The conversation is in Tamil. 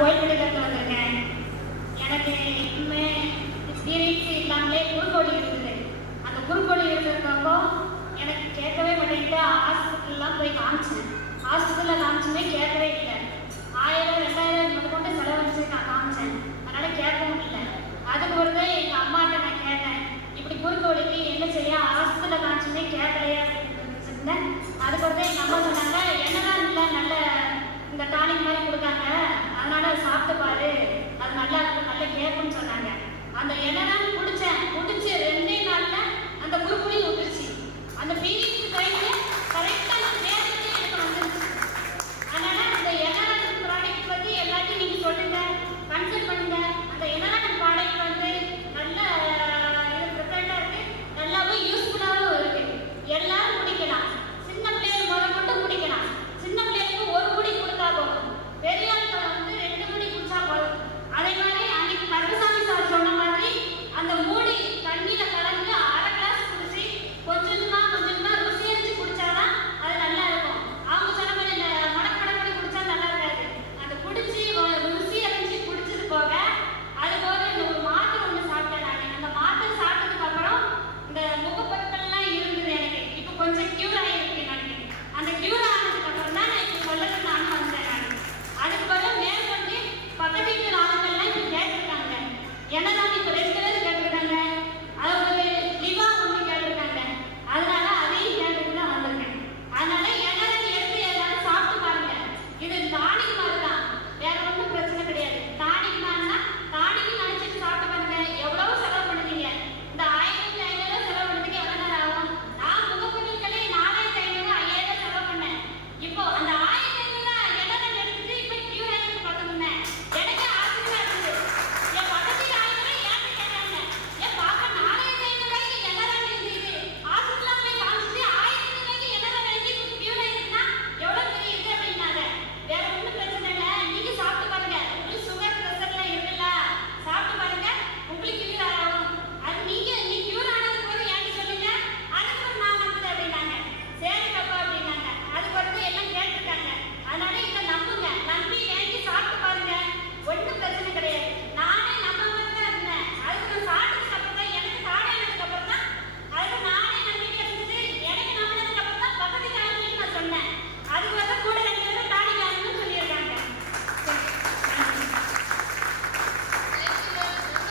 கோயில் மெடிக்கலில் வந்திருக்கேன். எனக்கு இன்னுமே பீரியட்ஸ் இல்லாமலே குறுக்கோடி இருந்தது. அந்த குறுக்கோடி இருந்திருக்கப்போ எனக்கு கேட்கவே மாட்டேன்ட்டு ஹாஸ்பிட்டல்லாம் போய் காமிச்சேன். ஹாஸ்பிட்டலில் காமிச்சுமே கேட்கவே இல்லை. 1000 2000 மட்டும் கொண்டு செலவழிச்சு நான் காமிச்சேன். அதனால் கேட்கவும் இல்லை. அதுக்கு பொறுத்து எங்கள் அம்மாட்ட நான் கேட்டேன், இப்படி குறுக்கோடிக்கு என்ன செய்ய, ஹாஸ்பிட்டலில் காமிச்சுமே கேட்கலையே அப்படின்னு சொன்னேன். அதுக்கு பொறுத்து எங்கள் அம்மா சொன்னாங்க, என்னதான் இல்லை நல்ல